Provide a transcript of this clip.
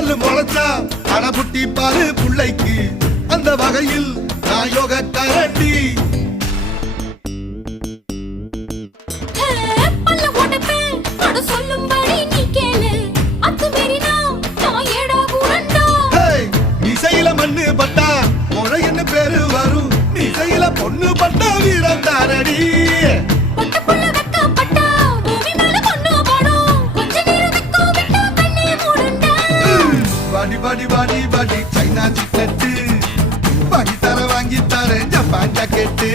பல்லு முளைச்சா அடபுட்டி பாரு புள்ளைக்கு அந்த வகையில் நான் யோக கரண்டி மண்ணு பட்டா முளைன்னு பேரு வரும் இசையில பொண்ணு பட்டா வீரம் தாரடி பாடி பாடி பாடி பாடி சைனா சிக்கெட்டு பாடி தர வாங்கி தரேன் ஜப்பான் ஜாக்கெட்டு